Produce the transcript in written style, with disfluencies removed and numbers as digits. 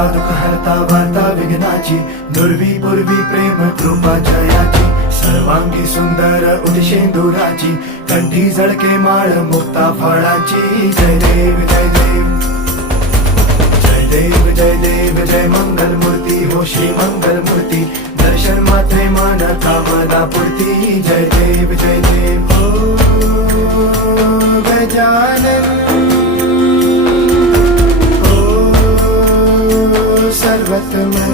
हरता दुःख हरता वार्ता विघ्नाची, दुर्वी पूर्वी प्रेम कृपा जयाची, सर्वांगी सुंदर उदिशेंदुराची, कंठी झळके माळ मुक्ता फळाची. जय देव जय देव जय देव जय देव जय मंगल मूर्ती हो श्री मंगल मूर्ती, दर्शन मात्रे मान कामना पूर्ती. जय देव हो गजानन हो सर्वतमन.